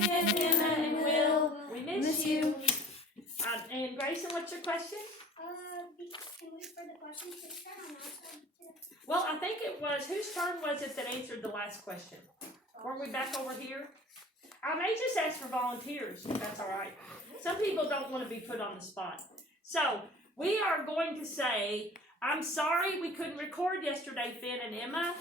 Finn, Emma, and Will. We miss you. And Grayson, what's your question? Can we for the question take turn on that? Well, I think it was, whose turn was it that answered the last question? Weren't we back over here? I may just ask for volunteers, if that's all right. Some people don't want to be put on the spot. So, we are going to say, I'm sorry we couldn't record yesterday, Finn and Emma.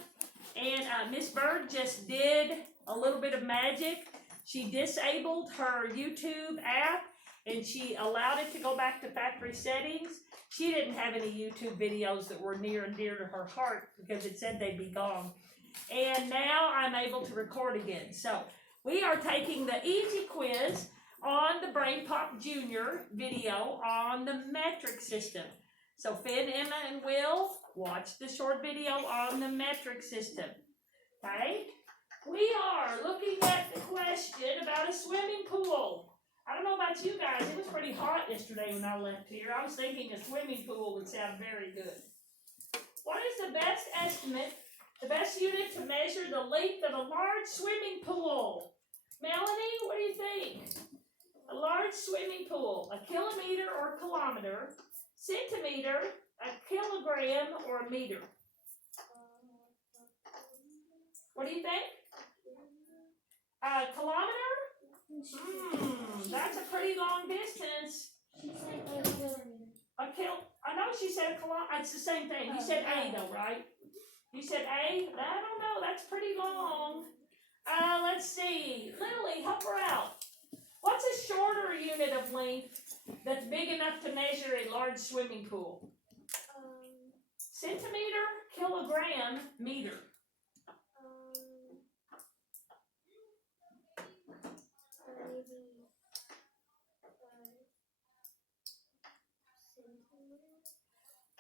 And Miss Bird just did a little bit of magic. She disabled her YouTube app and she allowed it to go back to factory settings. She didn't have any YouTube videos that were near and dear to her heart because it said they'd be gone. And now I'm able to record again. So we are taking the easy quiz on the Brain Pop Junior video on the metric system. So Finn, Emma, and Will, watch the short video on the metric system. Okay? We are looking at the question about a swimming pool. I don't know about you guys, it was pretty hot yesterday when I left here. I was thinking a swimming pool would sound very good. What is the best estimate, the best unit to measure the length of a large swimming pool? Melanie, what do you think? A large swimming pool, a kilometer or kilometer, centimeter, a kilogram, or a meter? What do you think? A kilometer? That's a pretty long distance. I know she said a kilometer. It's the same thing. You said A though, right? You said A? I don't know. That's pretty long. Let's see. Lily, help her out. What's a shorter unit of length that's big enough to measure a large swimming pool? Centimeter, kilogram, meter.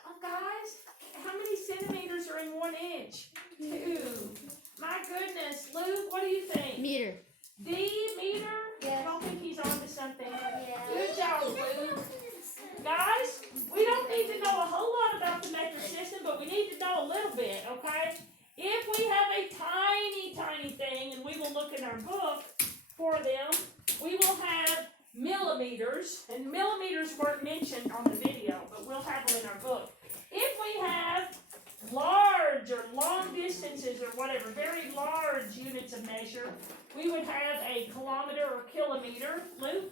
Oh, guys, how many centimeters are in 1 inch? 2. My goodness, Luke, what do you think? Meter. D, meter? Yes. I don't think he's on to something. Yeah. Good job, Luke. Guys, we don't need to know a whole lot about the metric system, but we need to know a little bit, okay? If we have a tiny, tiny thing, and we will look in our book for them, we will have millimeters, and millimeters weren't mentioned on the video, but we'll have them in our book. If we have large or long distances or whatever, very large units of measure, we would have a kilometer or kilometer. Luke?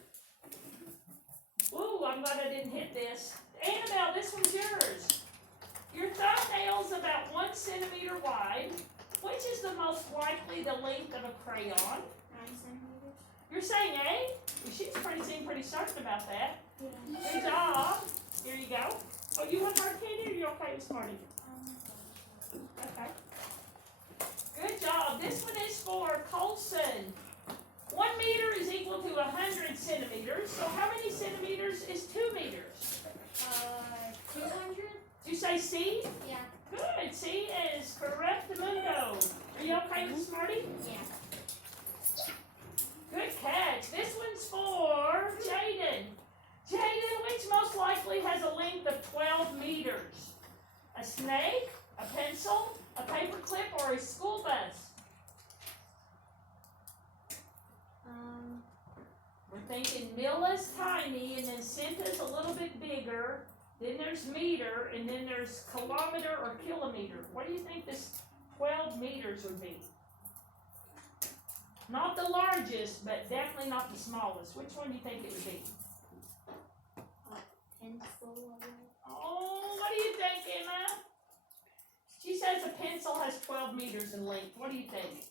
Ooh, I'm glad I didn't hit this. Annabelle, this one's yours. Your thumbnail's about 1 centimeter wide. Which is the most likely the length of a crayon? 9 centimeters. You're saying A? Well, she's seemed pretty certain about that. Yeah. Good job. Here you go. Oh, you want hard candy or you okay with Smarty? Okay. Good job. This one is for Colson. 1 meter is equal to 100 centimeters. So how many centimeters is 2 meters? 200? Did you say C? Yeah. Good. C is correct, Mundo. Are you okay with Smarty? Yeah. Good catch. This one's for Jaden. Jaden, which most likely has a length of 12 meters? A snake, a pencil, a paper clip, or a school bus? We're thinking Milla's tiny, and then Cinta's a little bit bigger. Then there's meter, and then there's kilometer or kilometer. What do you think this 12 meters would be? Not the largest, but definitely not the smallest. Which one do you think it would be? Pencil. Oh, what do you think, Emma? She says a pencil has 12 meters in length. What do you think?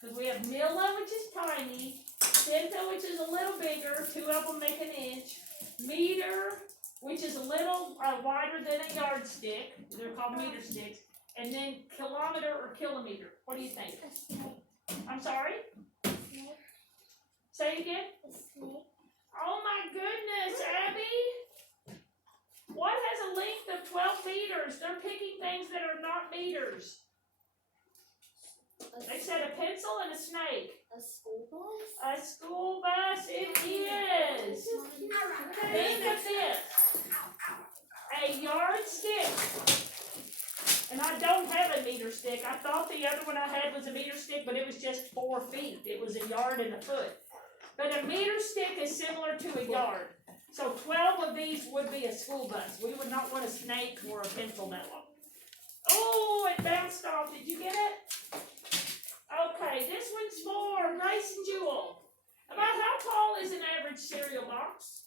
Because we have Milla, which is tiny, Cinta, which is a little bigger, 2 of them make an inch, meter, which is a little wider than a yardstick, they're called meter sticks, and then kilometer or kilometer. What do you think? A snake. I'm sorry? Snake. Say it again? A snake. Oh my goodness, Abby! What has a length of 12 meters? They're picking things that are not meters. They said a pencil and a snake. A school bus? A school bus, it is. Think of this. A yardstick. And I don't have a meter stick. I thought the other one I had was a meter stick, but it was just 4 feet. It was a yard and a foot. But a meter stick is similar to a yard. So 12 of these would be a school bus. We would not want a snake or a pencil that long. Oh, it bounced off. Did you get it? Okay, this one's for Grace and Jewel. About how tall is an average cereal box?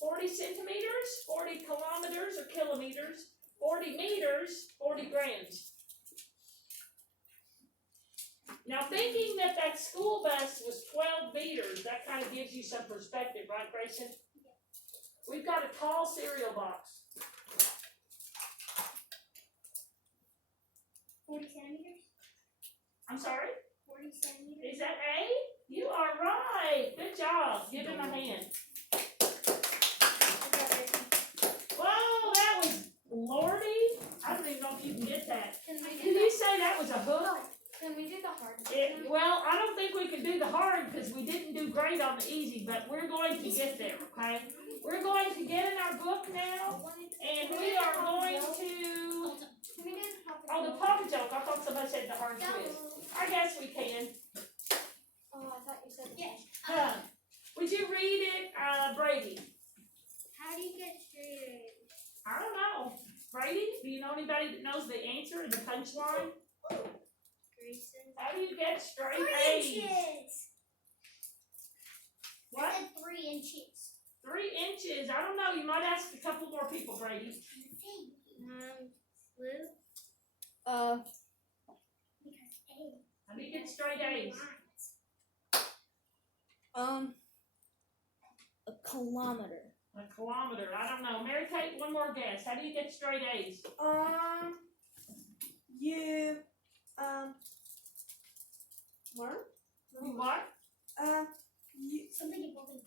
40 centimeters, 40 kilometers or kilometers, 40 meters, 40 grams. Now thinking that that school bus was 12 meters, that kind of gives you some perspective, right, Grayson? We've got a tall cereal box. 40 centimeters? I'm sorry? 40 centimeters? Is that A? You are right. Good job. Give him a hand. Whoa, that was Lordy. I don't even know if you can get that. Can Did you say that was a hook? Can we do the hard Well, I don't think we can do the hard because we didn't do great on the easy, but we're going to get there, okay? We're going to get in our book now, and we are going to... Can we do the Papa Oh, the Papa joke. I thought somebody said the hard quiz. I guess we can. Oh, I thought you said yes. Would you read it, Brady? How do you get straight? I don't know. Brady, do you know anybody that knows the answer and the punchline? Grayson. How do you get straight 3 A's? inches. What? I said 3 inches. 3 inches. I don't know. You might ask a couple more people, Brady. Blue. Because A. How do you get straight A's? A kilometer. A kilometer. I don't know. Mary Kate, one more guess. How do you get straight A's? You, what? You what? You, Something involving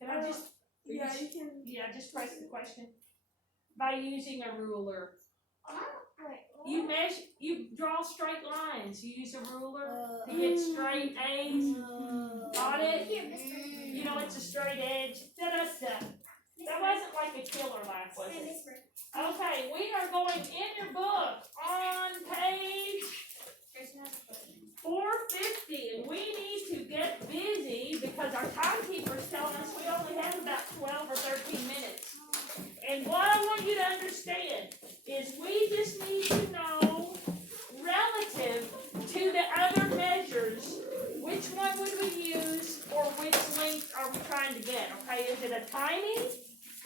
Can I just? yeah, you can. Yeah, just press the question. By using a ruler. Alright. You measure. You draw straight lines. You use a ruler to get straight A's. Got it? Here, Mr. You know it's a straight edge. Da-da-da. That wasn't like a killer laugh, was it? Okay, we are going in your book on page 450, and we need to get busy because our timekeeper's telling us we only have about 12 or 13 minutes. And what I want you to understand is we just need to know relative to the other measures, which one would we use or which length are we trying to get, okay? Is it a tiny?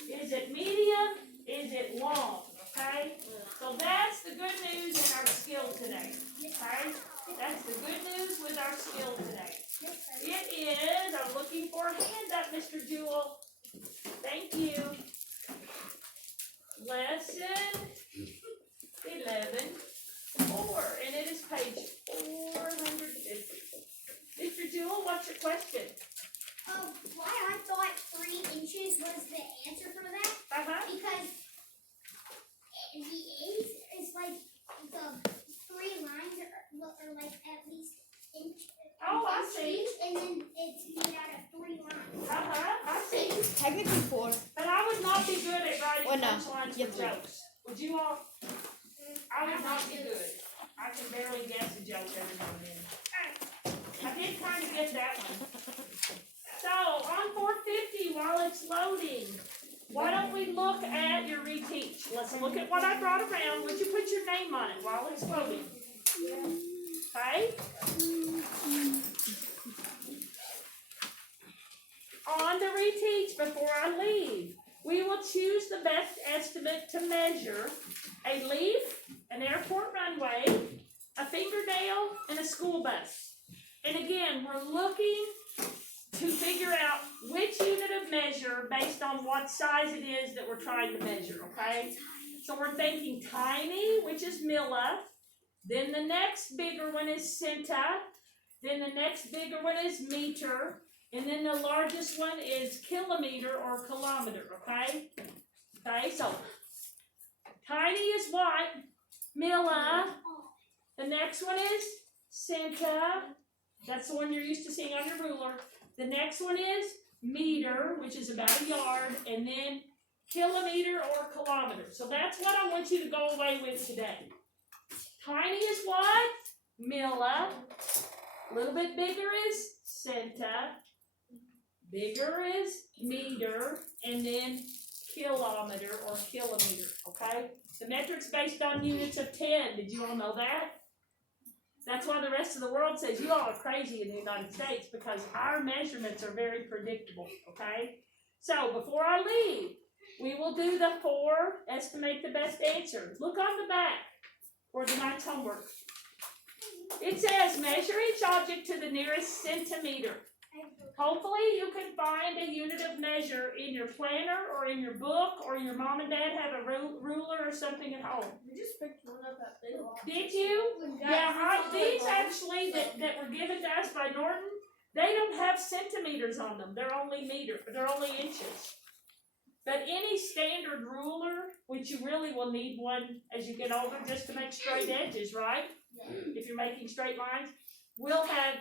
Is it medium? Is it long? Okay? So that's the good news in our skill today. Okay? That's the good news with our skill today. It is, I'm looking for a hand up, Mr. Jewell. Thank you. Lesson 11:4, and it is page 450. Mr. Jewell, what's your question? Why I thought 3 inches was the answer for that? Because the A's is like the 3 lines are like at least inch. Oh, I see. And then it's made out of 3 lines. I see. Technically 4. But I would not be good at writing Well, no. punchlines Yep. for jokes. Would you all? I would not be good. I can barely guess a joke every now and then. I did kind of get that one. So, on 450, while it's loading, why don't we look at your reteach? Let's look at what I brought around. Would you put your name on it while it's loading? Okay? On the reteach, before I leave, we will choose the best estimate to measure a leaf, an airport runway, a fingernail, and a school bus. And again, we're looking to figure out which unit of measure based on what size it is that we're trying to measure, okay? So we're thinking tiny, which is milli. Then the next bigger one is centa. Then the next bigger one is meter. And then the largest one is kilometer or kilometer, okay? Okay, so tiny is what? Milli. The next one is centa. That's the one you're used to seeing on your ruler. The next one is meter, which is about a yard, and then kilometer or kilometer. So that's what I want you to go away with today. Tiny is what? Milli. A little bit bigger is centi. Bigger is meter, and then kilometer or kilometer, okay? The metric's based on units of 10. Did you all know that? That's why the rest of the world says you all are crazy in the United States, because our measurements are very predictable, okay? So before I leave, we will do the 4, estimate the best answer. Look on the back for tonight's homework. It says measure each object to the nearest centimeter. Hopefully you can find a unit of measure in your planner or in your book, or your mom and dad have a ruler or something at home. We just picked one up at Big Lots. Did you? Yeah, these actually that were given to us by Norton, they don't have centimeters on them. They're only inches. But any standard ruler, which you really will need one as you get older just to make straight edges, right? If you're making straight lines, will have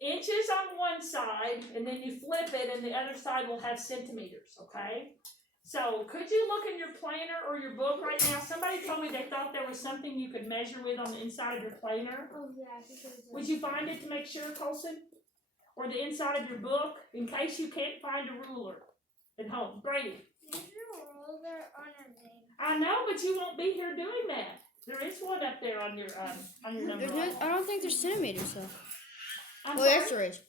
inches on one side, and then you flip it and the other side will have centimeters, okay? So could you look in your planner or your book right now? Somebody told me they thought there was something you could measure with on the inside of your planner. Oh, yeah, because Would you find it to make sure, Colson? Or the inside of your book, in case you can't find a ruler at home? Brady. there's a ruler on our name. I know, but you won't be here doing that. There is one up there on your number. I don't think there's centimeters though. I'm Well, sorry? yes, there is.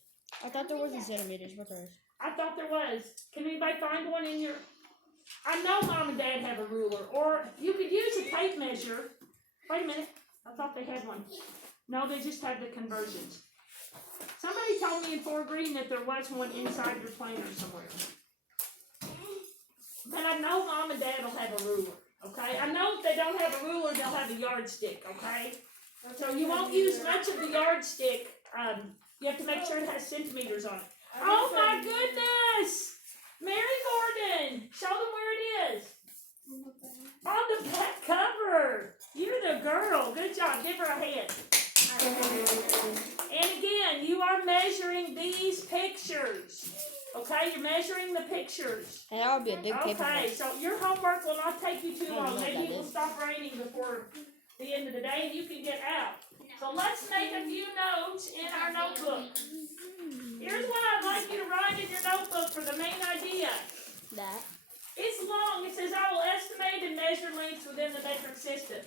I thought there wasn't centimeters, but there is. I thought there was. Can anybody find one in your? I know mom and dad have a ruler, or you could use a tape measure. Wait a minute. I thought they had one. No, they just had the conversions. Somebody told me in Fort Greene that there was one inside your planner somewhere. But I know mom and dad will have a ruler, okay? I know if they don't have a ruler, they'll have a yardstick, okay? So you won't use much of the yardstick. You have to make sure it has centimeters on it. Oh my goodness! Mary Gordon! Show them where it is. On the back cover. You're the girl. Good job. Give her a hand. And again, you are measuring these pictures. Okay, you're measuring the pictures. And that would be a big paper. Okay, so your homework will not take you too I don't know long. what Maybe that it will is. stop raining before the end of the day and you can get out. So let's make a few notes in our notebook. Here's what I'd like you to write in your notebook for the main idea. That. It's long. It says I will estimate and measure lengths within the metric system.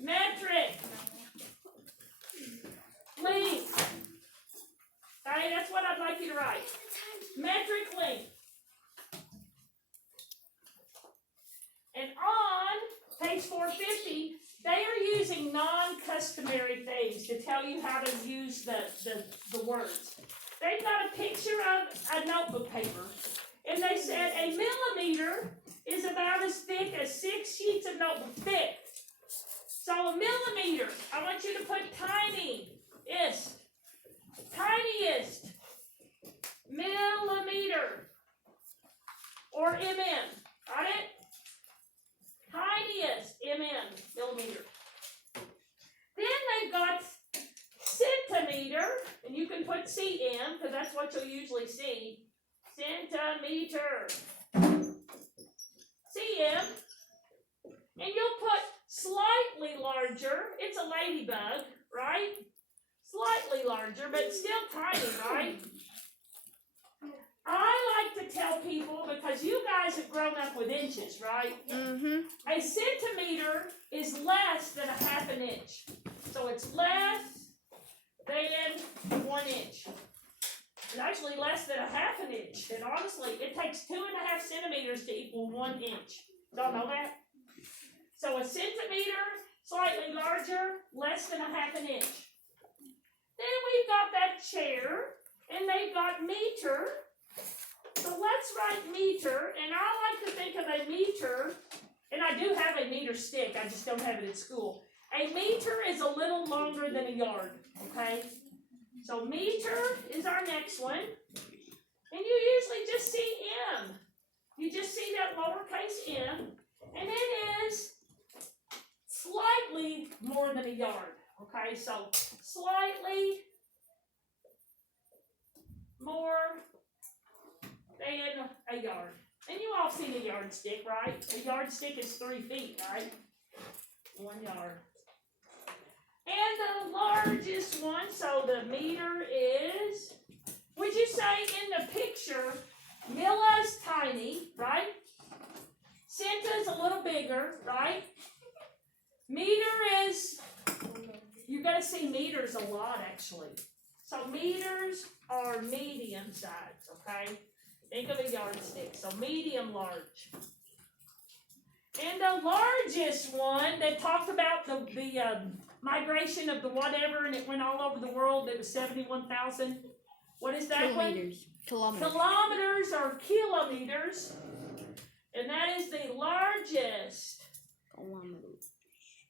Metric. Length. Okay, that's what I'd like you to write. Metric length. And on page 450, they are using non-customary things to tell you how to use the words. They've got a picture of a notebook paper, and they said a millimeter is about as thick as 6 sheets of notebook thick. So a millimeter, I want you to put tiniest, tiniest, millimeter, or mm, got it? Tiniest, millimeter. Then they've got centimeter, and you can put cm, because that's what you'll usually see. Centimeter. Cm. And you'll put slightly larger. It's a ladybug, right? Slightly larger, but still tiny, right? I like to tell people, because you guys have grown up with inches, right? Mm-hmm. A centimeter is less than a half an inch. So it's less than 1 inch. It's actually less than a half an inch. And honestly, it takes 2.5 centimeters to equal 1 inch. Don't know that? So a centimeter, slightly larger, less than a half an inch. Then we've got that chair, and they've got meter. So let's write meter, and I like to think of a meter, and I do have a meter stick, I just don't have it at school. A meter is a little longer than a yard, okay? So meter is our next one, and you usually just see m. You just see that lowercase m, and it is slightly more than a yard, okay? So slightly more than a yard. And you all seen a yardstick, right? A yardstick is 3 feet, right? 1 yard. And the largest one, so the meter is, would you say in the picture, Milla's tiny, right? Cinta's a little bigger, right? Meter is, you're going to see meters a lot actually. So meters are medium size, okay? Think of a yardstick, so medium large. And the largest one that talked about the migration of the whatever, and it went all over the world, it was 71,000. What is that one? Kilometers. Kilometers. Kilometers or kilometers. And that is the largest. Kilometers.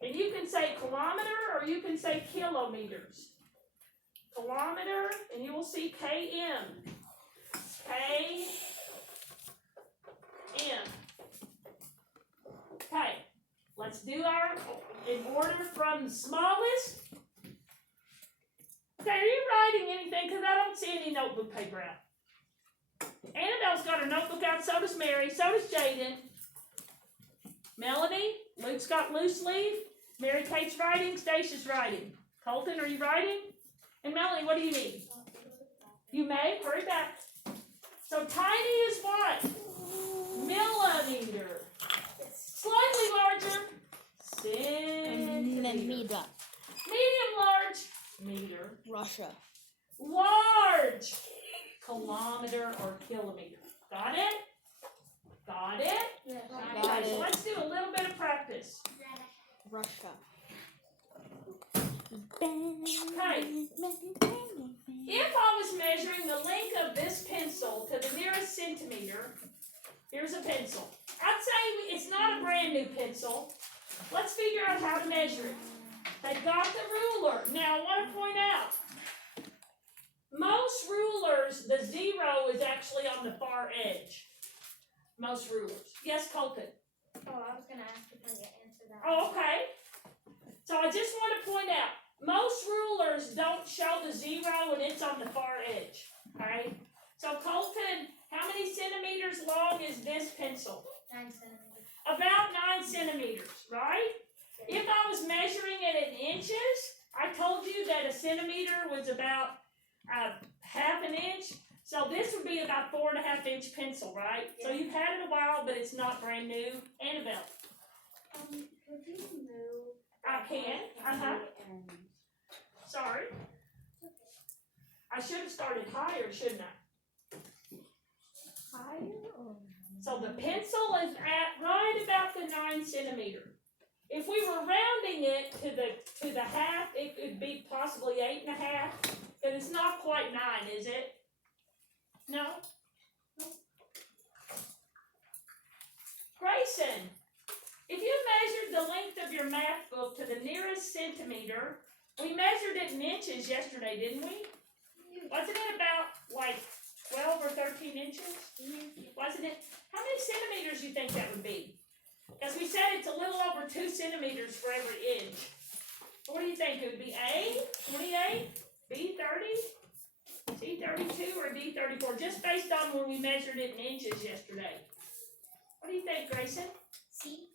And you can say kilometer or you can say kilometers. Kilometer, and you will see km. Km. Okay, let's do our, in order from the smallest. Okay, are you writing anything? Because I don't see any notebook paper out. Annabelle's got her notebook out, so does Mary, so does Jaden. Melanie, Luke's got loose leaf. Mary Kate's writing, Stacia's writing. Colton, are you writing? And Melanie, what do you need? You may, hurry back. So tiny is what? Millimeter. Slightly larger, centimeter. Meter. Medium large, meter. Russia. Large, kilometer or kilometer. Got it? Got it? Got Okay, so it. let's do a little bit of practice. Russia. Okay. If I was measuring the length of this pencil to the nearest centimeter, here's a pencil. I'd say it's not a brand new pencil. Let's figure out how to measure it. They've got the ruler. Now I want to point out, most rulers, the 0 is actually on the far edge. Most rulers. Yes, Colton? Oh, I was gonna ask if I could answer that. Oh, okay. So I just want to point out, most rulers don't show the 0 when it's on the far edge. Okay? So Colton, how many centimeters long is this pencil? 9 centimeters. About 9 centimeters, right? If I was measuring it in inches, I told you that a centimeter was about half an inch. So this would be about 4.5 inch pencil, right? So you've had it a while, but it's not brand new. Annabelle. Could you move? I can. Sorry. I should have started higher, shouldn't I? Higher or? So the pencil is at right about the 9 centimeter. If we were rounding it to the half, it could be possibly 8.5, but it's not quite 9, is it? No? Grayson, if you measured the length of your math book to the nearest centimeter, we measured it in inches yesterday, didn't we? Wasn't it about like 12 or 13 inches? Wasn't it? How many centimeters do you think that would be? As we said, it's a little over 2 centimeters for every inch. What do you think? It would be A, 28, B, 30, C, 32, or D, 34? Just based on when we measured it in inches yesterday. What do you think, Grayson? C.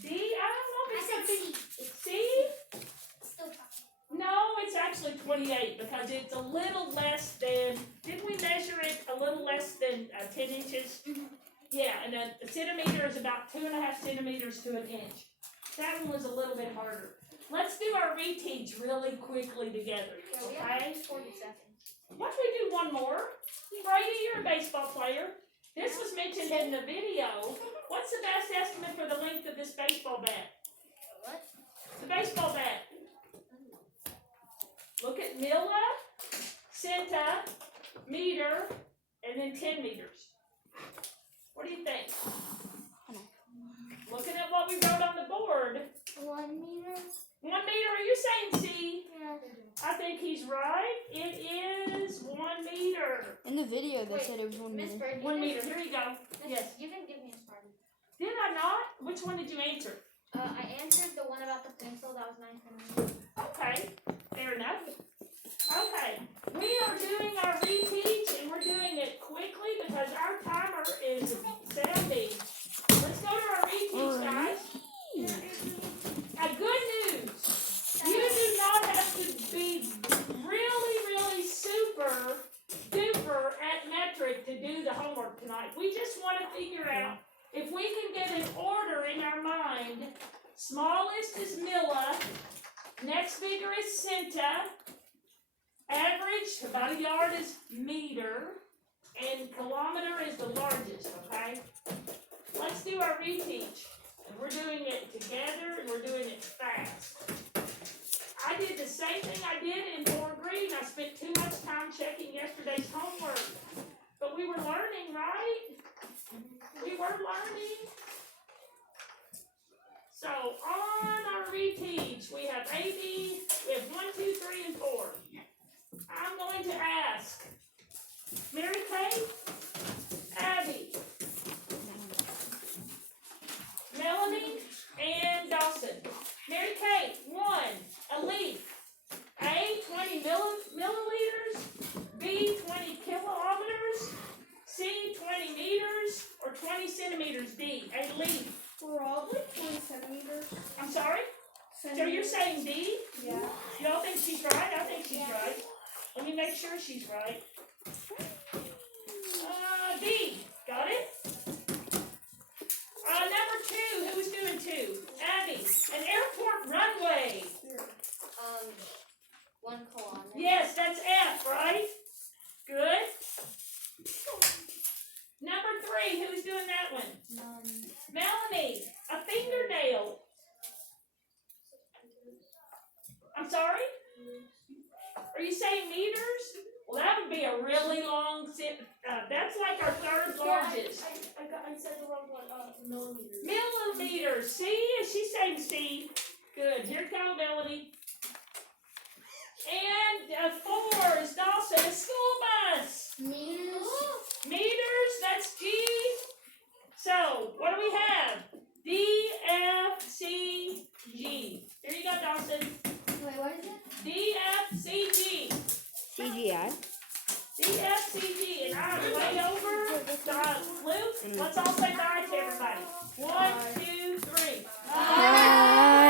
D? I don't know if I it's said going to C. be C? Still fine. No, it's actually 28 because it's a little less than, didn't we measure it a little less than 10 inches? Yeah, and a centimeter is about 2.5 centimeters to an inch. That one was a little bit harder. Let's do our reteach really quickly together, okay? 40 seconds. Why don't we do one more? Brady, you're a baseball player. This was mentioned in the video. What's the best estimate for the length of this baseball bat? What? The baseball bat. Look at Milla, centa, meter, and then 10 meters. What do you think? Looking at what we wrote on the board. 1 meter? 1 meter, are you saying C? Yeah. I think he's right. It is 1 meter. In the video, they Wait, said it was 1 Miss meter. Bird, 1 meter, here you go. Yes. You didn't give me a Spartan. Did I not? Which one did you answer? I answered the one about the pencil. That was 9 centimeters. Okay, fair enough. Okay, we are doing our reteach and we're doing it quickly because our if we can get an order in our mind, smallest is milli, next bigger is centa, average, about a yard is meter, and kilometer is the largest, okay? Let's do our reteach. And we're doing it together and we're doing it fast. I did the same thing I did in 4 green. I spent too much time checking yesterday's homework. But we were learning, right? We were learning. So on our reteach, we have A, B, we have 1, 2, 3, and 4. I'm going to ask Mary Kay, Abby, Melanie, and Dawson. Mary Kay, 1, a leaf. A, 20 milliliters. B, 20 kilometers. C, 20 meters. Or 20 centimeters. D, a leaf. Probably 20 centimeters. I'm sorry? So you're saying D? Yeah. You don't think she's right? I think she's right. Let me make sure she's right. D. Got it? Number 2. Who was doing 2? Abby. An airport runway. 1 kilometer. Yes, that's F, right? Good. Number 3. Who's doing that one? Melanie. A fingernail. I'm sorry? Are you saying meters? Well, that would be a really long that's like our 3rd largest. I said the wrong one. Millimeters. Millimeters. See? She's saying C. Good. Here comes Melanie. And 4 is Dawson. A school bus. Meters. That's G. So, what do we have? D, F, C, G. Here you go, Dawson. Wait, what is it? D, F, C, G. CGI. D, F, C, G. And I'm way over. Luke, let's all say bye to everybody. 1, 2, 3. Bye.